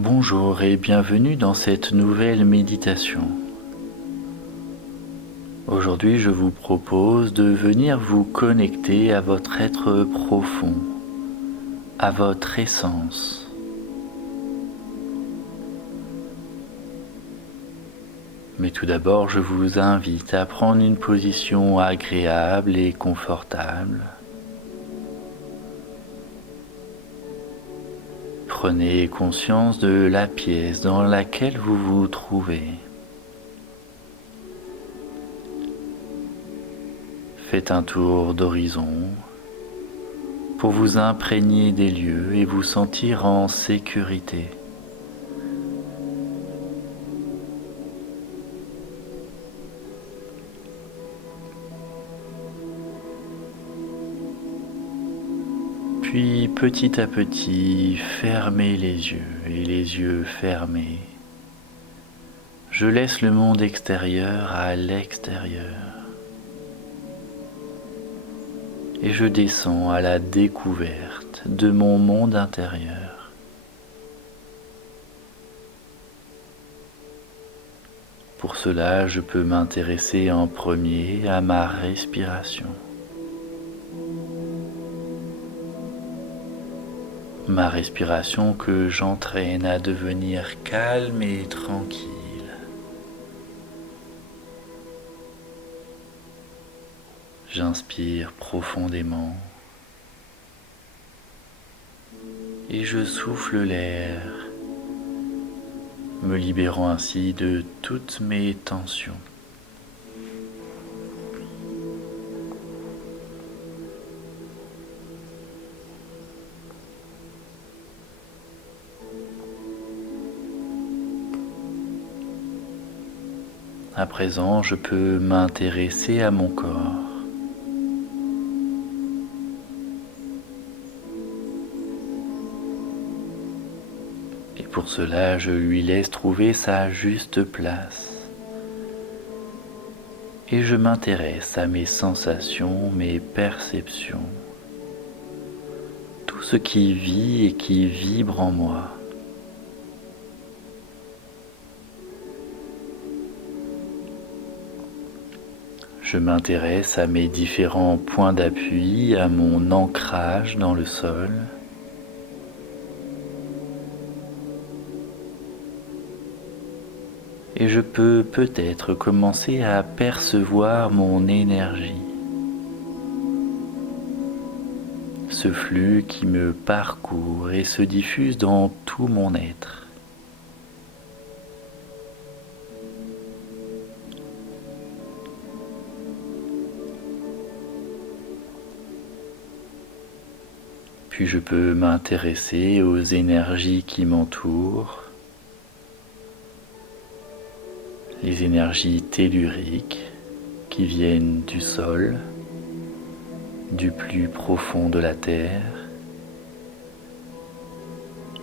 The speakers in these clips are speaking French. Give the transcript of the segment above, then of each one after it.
Bonjour et bienvenue dans cette nouvelle méditation. Aujourd'hui, je vous propose de venir vous connecter à votre être profond, à votre essence. Mais tout d'abord, je vous invite à prendre une position agréable et confortable. Prenez conscience de la pièce dans laquelle vous vous trouvez. Faites un tour d'horizon pour vous imprégner des lieux et vous sentir en sécurité. Puis petit à petit, fermez les yeux et les yeux fermés. Je laisse le monde extérieur à l'extérieur. Et je descends à la découverte de mon monde intérieur. Pour cela, je peux m'intéresser en premier à ma respiration. Ma respiration que j'entraîne à devenir calme et tranquille. J'inspire profondément et je souffle l'air, me libérant ainsi de toutes mes tensions. À présent, je peux m'intéresser à mon corps. Et pour cela, je lui laisse trouver sa juste place. Et je m'intéresse à mes sensations, mes perceptions, tout ce qui vit et qui vibre en moi. Je m'intéresse à mes différents points d'appui, à mon ancrage dans le sol. Et je peux peut-être commencer à percevoir mon énergie. Ce flux qui me parcourt et se diffuse dans tout mon être. Puis je peux m'intéresser aux énergies qui m'entourent, les énergies telluriques qui viennent du sol, du plus profond de la terre,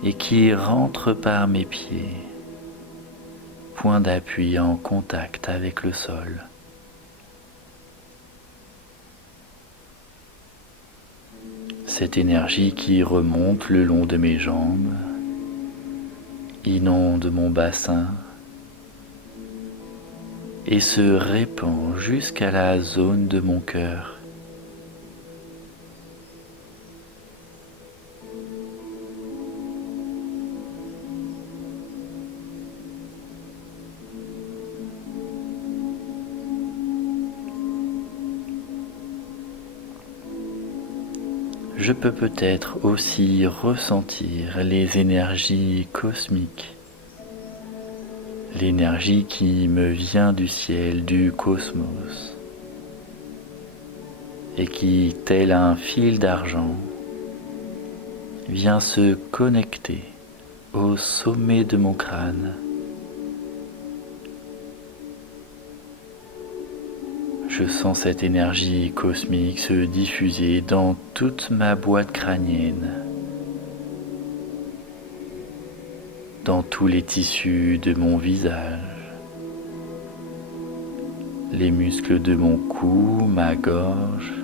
et qui rentrent par mes pieds, point d'appui en contact avec le sol. Cette énergie qui remonte le long de mes jambes, inonde mon bassin et se répand jusqu'à la zone de mon cœur. Je peux peut-être aussi ressentir les énergies cosmiques, l'énergie qui me vient du ciel, du cosmos, et qui, tel un fil d'argent, vient se connecter au sommet de mon crâne. Je sens cette énergie cosmique se diffuser dans toute ma boîte crânienne, dans tous les tissus de mon visage, les muscles de mon cou, ma gorge,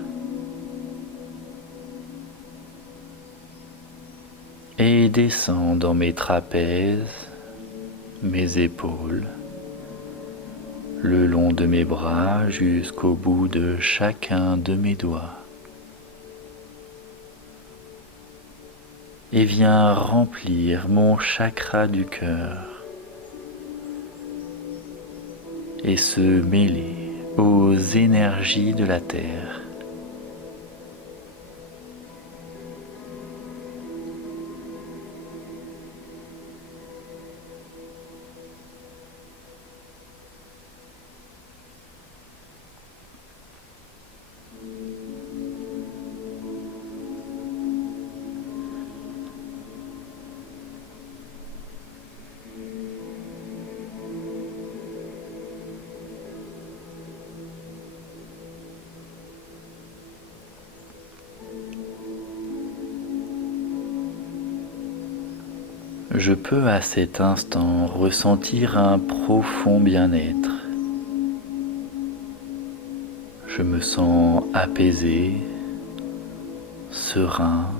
et descend dans mes trapèzes, mes épaules, le long de mes bras jusqu'au bout de chacun de mes doigts. Et vient remplir mon chakra du cœur et se mêler aux énergies de la terre. Je peux à cet instant ressentir un profond bien-être. Je me sens apaisé, serein,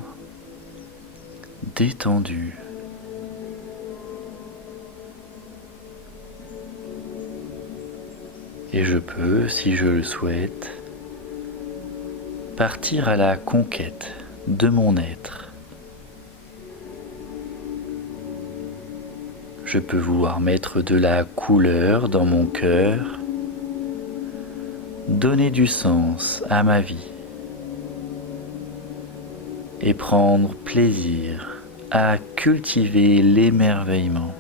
détendu. Et je peux, si je le souhaite, partir à la conquête de mon être. Je peux vouloir mettre de la couleur dans mon cœur, donner du sens à ma vie et prendre plaisir à cultiver l'émerveillement.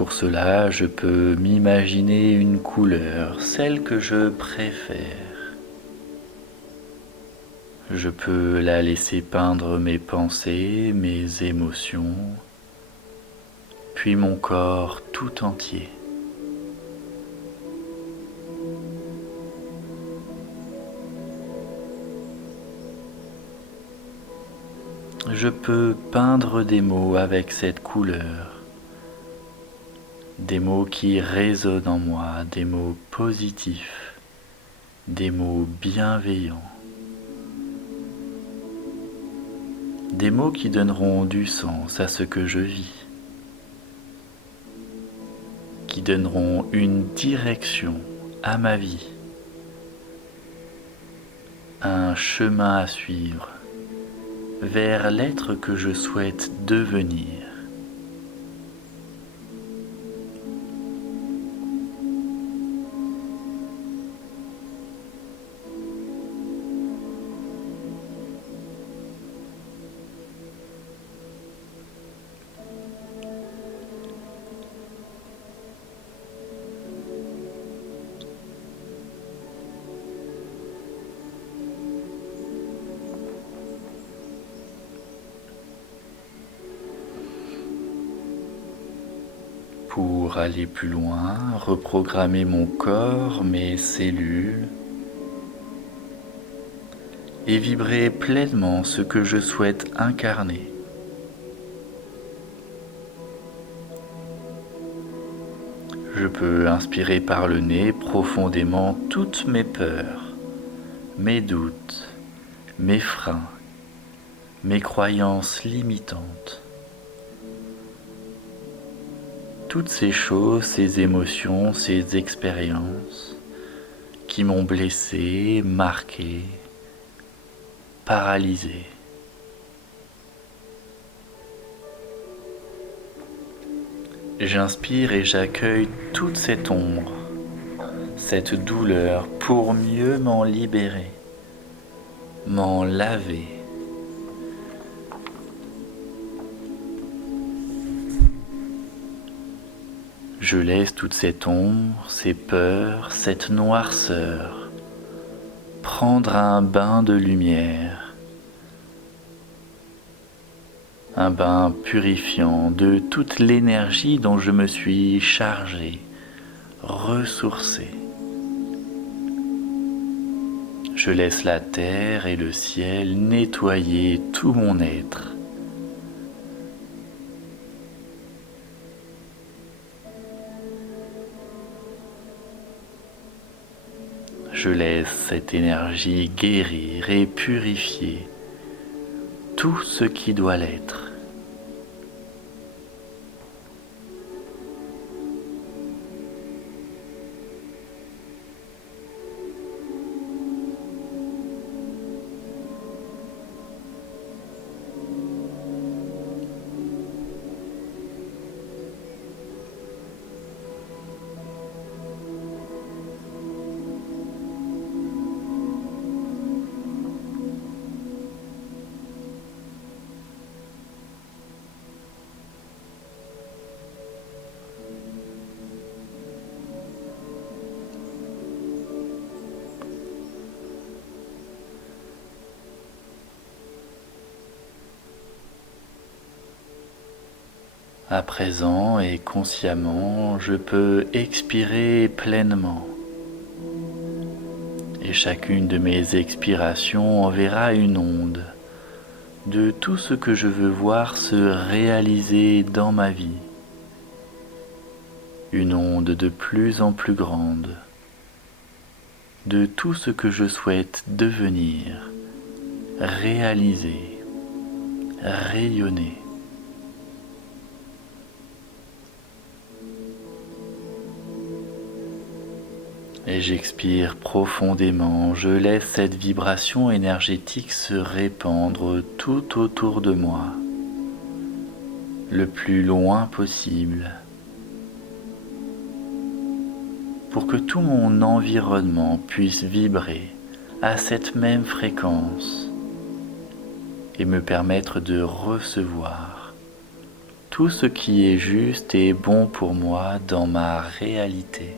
Pour cela, je peux m'imaginer une couleur, celle que je préfère. Je peux la laisser peindre mes pensées, mes émotions, puis mon corps tout entier. Je peux peindre des mots avec cette couleur. Des mots qui résonnent en moi, des mots positifs, des mots bienveillants, des mots qui donneront du sens à ce que je vis, qui donneront une direction à ma vie, un chemin à suivre vers l'être que je souhaite devenir. Pour aller plus loin, reprogrammer mon corps, mes cellules, et vibrer pleinement ce que je souhaite incarner. Je peux inspirer par le nez profondément toutes mes peurs, mes doutes, mes freins, mes croyances limitantes. Toutes ces choses, ces émotions, ces expériences qui m'ont blessé, marqué, paralysé. J'inspire et j'accueille toute cette ombre, cette douleur pour mieux m'en libérer, m'en laver. Je laisse toute cette ombre, ces peurs, cette noirceur prendre un bain de lumière, un bain purifiant de toute l'énergie dont je me suis chargé, ressourcé. Je laisse la terre et le ciel nettoyer tout mon être. Je laisse cette énergie guérir et purifier tout ce qui doit l'être. À présent et consciemment, je peux expirer pleinement. Et chacune de mes expirations enverra une onde de tout ce que je veux voir se réaliser dans ma vie. Une onde de plus en plus grande de tout ce que je souhaite devenir, réaliser, rayonner. Et j'expire profondément, je laisse cette vibration énergétique se répandre tout autour de moi, le plus loin possible, pour que tout mon environnement puisse vibrer à cette même fréquence et me permettre de recevoir tout ce qui est juste et bon pour moi dans ma réalité.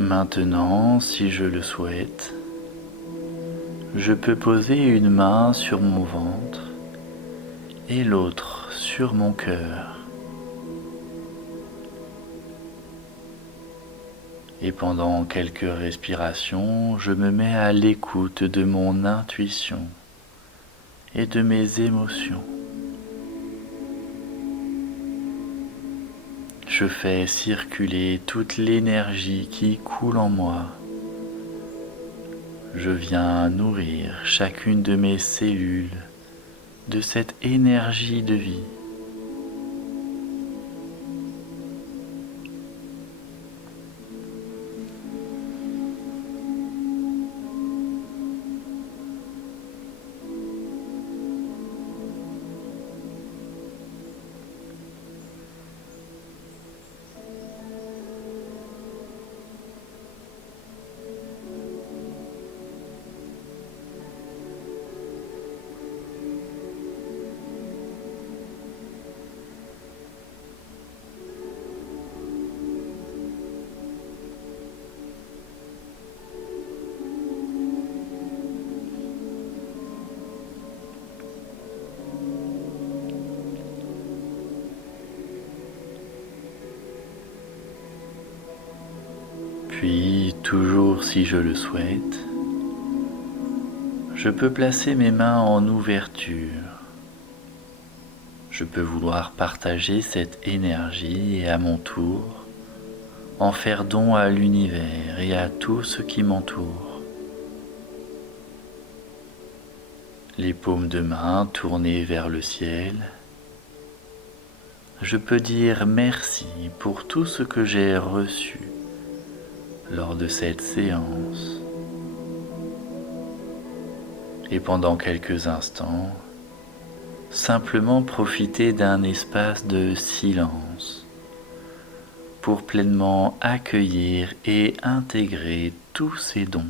Maintenant, si je le souhaite, je peux poser une main sur mon ventre et l'autre sur mon cœur. Et pendant quelques respirations, je me mets à l'écoute de mon intuition et de mes émotions. Je fais circuler toute l'énergie qui coule en moi. Je viens nourrir chacune de mes cellules de cette énergie de vie. Puis, toujours si je le souhaite, je peux placer mes mains en ouverture. Je peux vouloir partager cette énergie et à mon tour, en faire don à l'univers et à tout ce qui m'entoure. Les paumes de main tournées vers le ciel, je peux dire merci pour tout ce que j'ai reçu lors de cette séance. Et pendant quelques instants, simplement profiter d'un espace de silence pour pleinement accueillir et intégrer tous ces dons.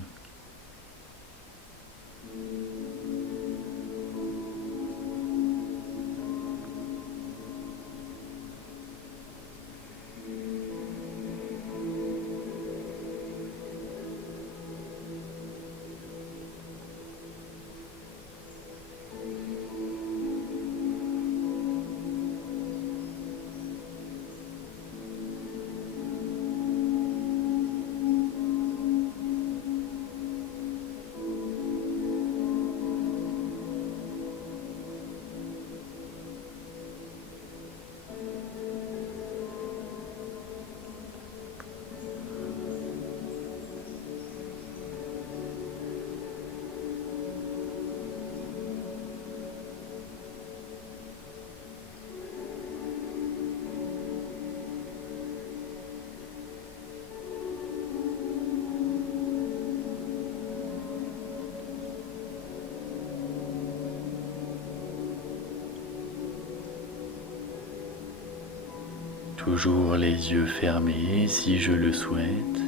Toujours les yeux fermés si je le souhaite.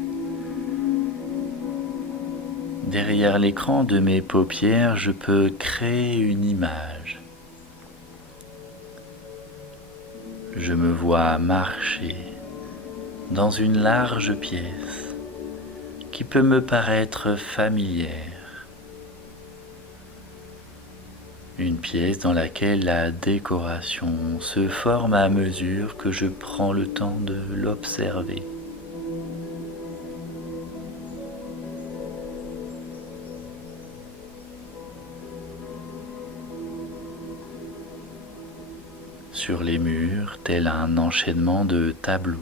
Derrière l'écran de mes paupières, je peux créer une image. Je me vois marcher dans une large pièce qui peut me paraître familière. Une pièce dans laquelle la décoration se forme à mesure que je prends le temps de l'observer. Sur les murs, tel un enchaînement de tableaux,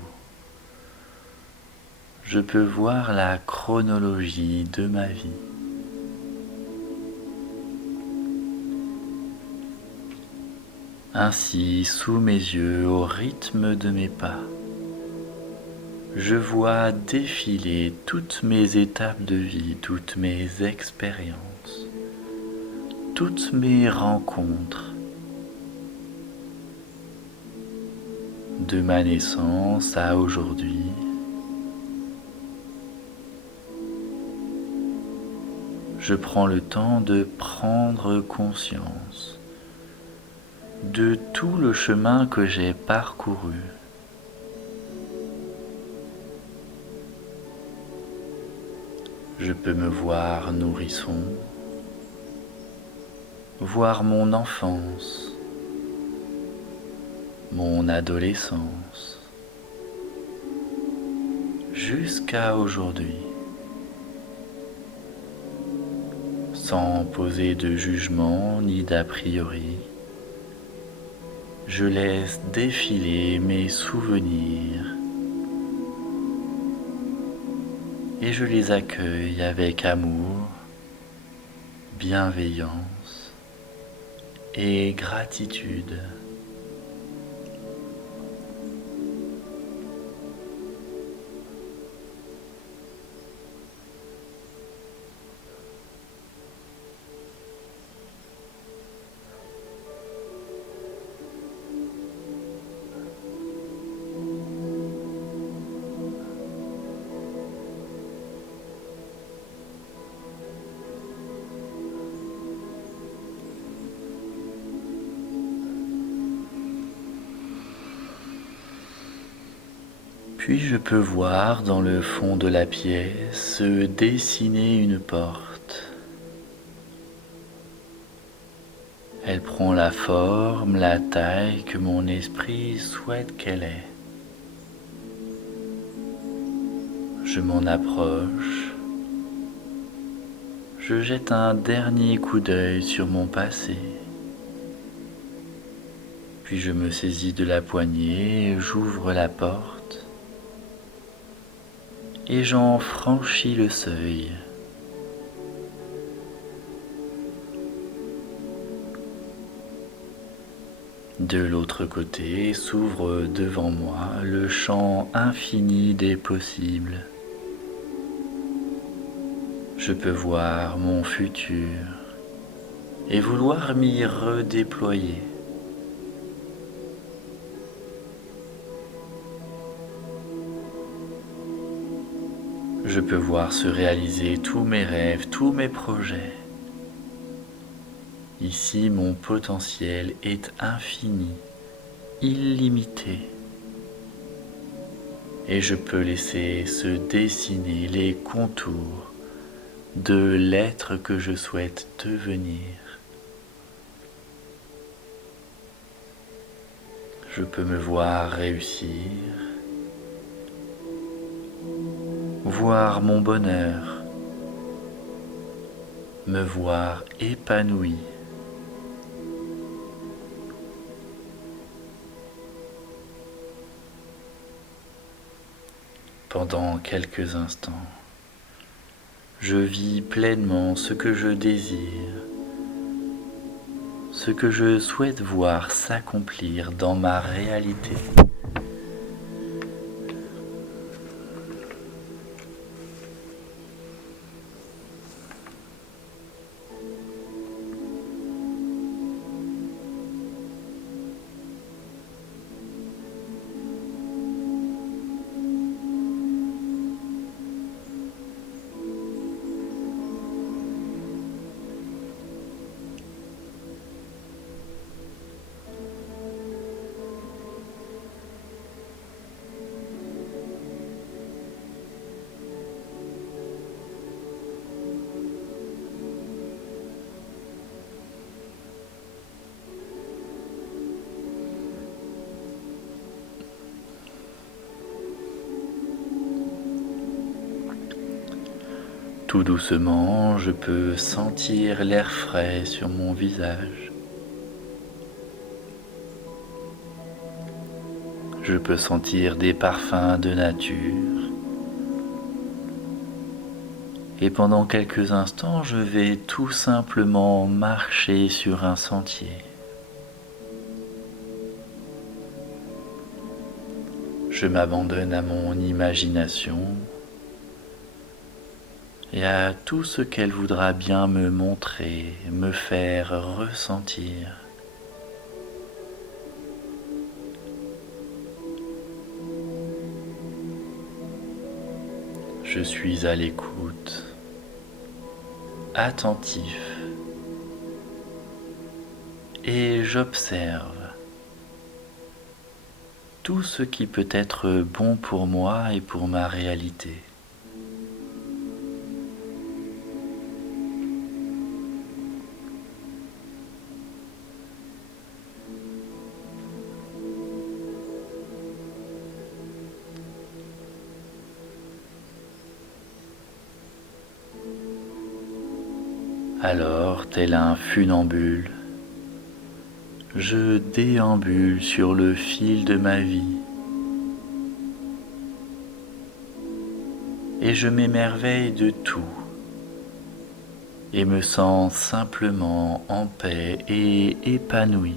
je peux voir la chronologie de ma vie. Ainsi, sous mes yeux, au rythme de mes pas, je vois défiler toutes mes étapes de vie, toutes mes expériences, toutes mes rencontres, de ma naissance à aujourd'hui. Je prends le temps de prendre conscience de tout le chemin que j'ai parcouru. Je peux me voir nourrisson, voir mon enfance, mon adolescence, jusqu'à aujourd'hui, sans poser de jugement ni d'a priori. Je laisse défiler mes souvenirs et je les accueille avec amour, bienveillance et gratitude. Puis je peux voir dans le fond de la pièce se dessiner une porte. Elle prend la forme, la taille que mon esprit souhaite qu'elle ait. Je m'en approche. Je jette un dernier coup d'œil sur mon passé. Puis je me saisis de la poignée, j'ouvre la porte et j'en franchis le seuil. De l'autre côté s'ouvre devant moi le champ infini des possibles. Je peux voir mon futur et vouloir m'y redéployer. Je peux voir se réaliser tous mes rêves, tous mes projets. Ici, mon potentiel est infini, illimité. Et je peux laisser se dessiner les contours de l'être que je souhaite devenir. Je peux me voir réussir, voir mon bonheur, me voir épanoui. Pendant quelques instants, je vis pleinement ce que je désire, ce que je souhaite voir s'accomplir dans ma réalité. Tout doucement, je peux sentir l'air frais sur mon visage. Je peux sentir des parfums de nature. Et pendant quelques instants, je vais tout simplement marcher sur un sentier. Je m'abandonne à mon imagination et à tout ce qu'elle voudra bien me montrer, me faire ressentir. Je suis à l'écoute, attentif, et j'observe tout ce qui peut être bon pour moi et pour ma réalité. Alors, tel un funambule, je déambule sur le fil de ma vie et je m'émerveille de tout et me sens simplement en paix et épanoui.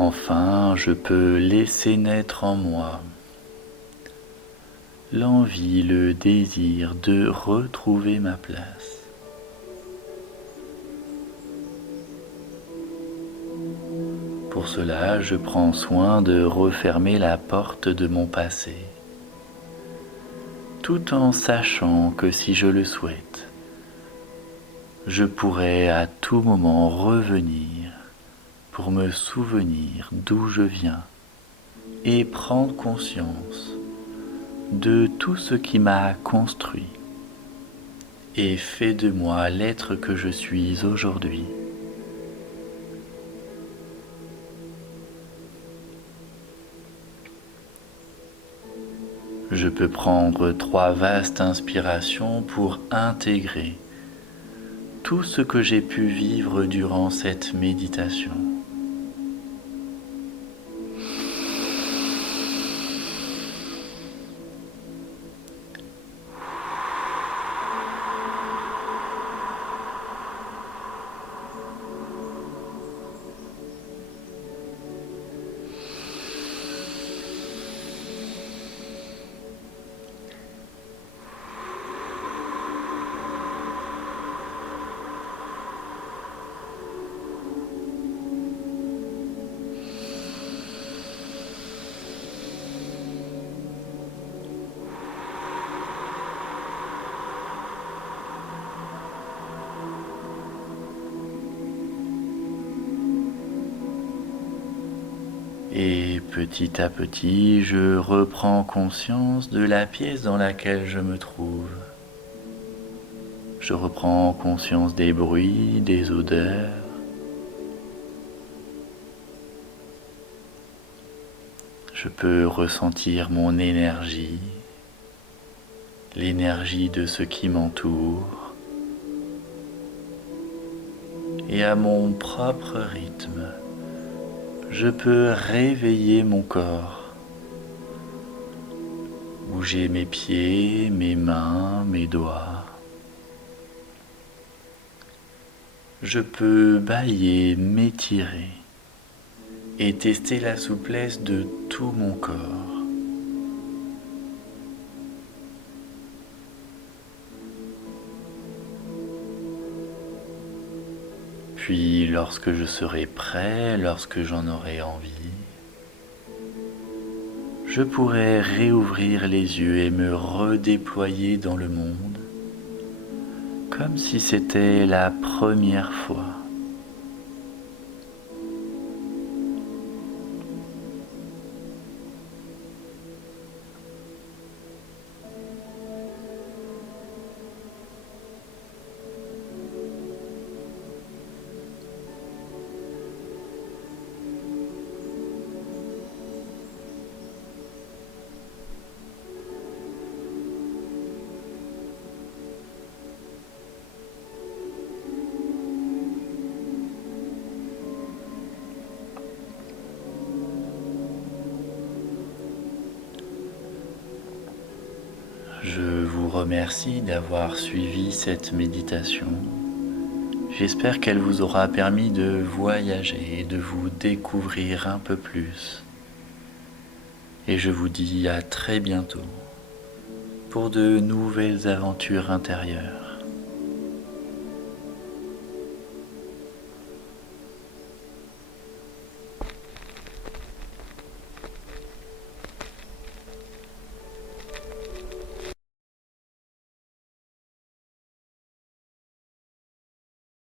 Enfin, je peux laisser naître en moi l'envie, le désir de retrouver ma place. Pour cela, je prends soin de refermer la porte de mon passé, tout en sachant que si je le souhaite, je pourrai à tout moment revenir pour me souvenir d'où je viens et prendre conscience de tout ce qui m'a construit et fait de moi l'être que je suis aujourd'hui. Je peux prendre 3 vastes inspirations pour intégrer tout ce que j'ai pu vivre durant cette méditation. Et petit à petit, je reprends conscience de la pièce dans laquelle je me trouve. Je reprends conscience des bruits, des odeurs. Je peux ressentir mon énergie, l'énergie de ce qui m'entoure, et à mon propre rythme, je peux réveiller mon corps, bouger mes pieds, mes mains, mes doigts. Je peux bâiller, m'étirer et tester la souplesse de tout mon corps. Puis lorsque je serai prêt, lorsque j'en aurai envie, je pourrai réouvrir les yeux et me redéployer dans le monde, comme si c'était la première fois. Je vous remercie d'avoir suivi cette méditation. J'espère qu'elle vous aura permis de voyager et de vous découvrir un peu plus. Et je vous dis à très bientôt pour de nouvelles aventures intérieures.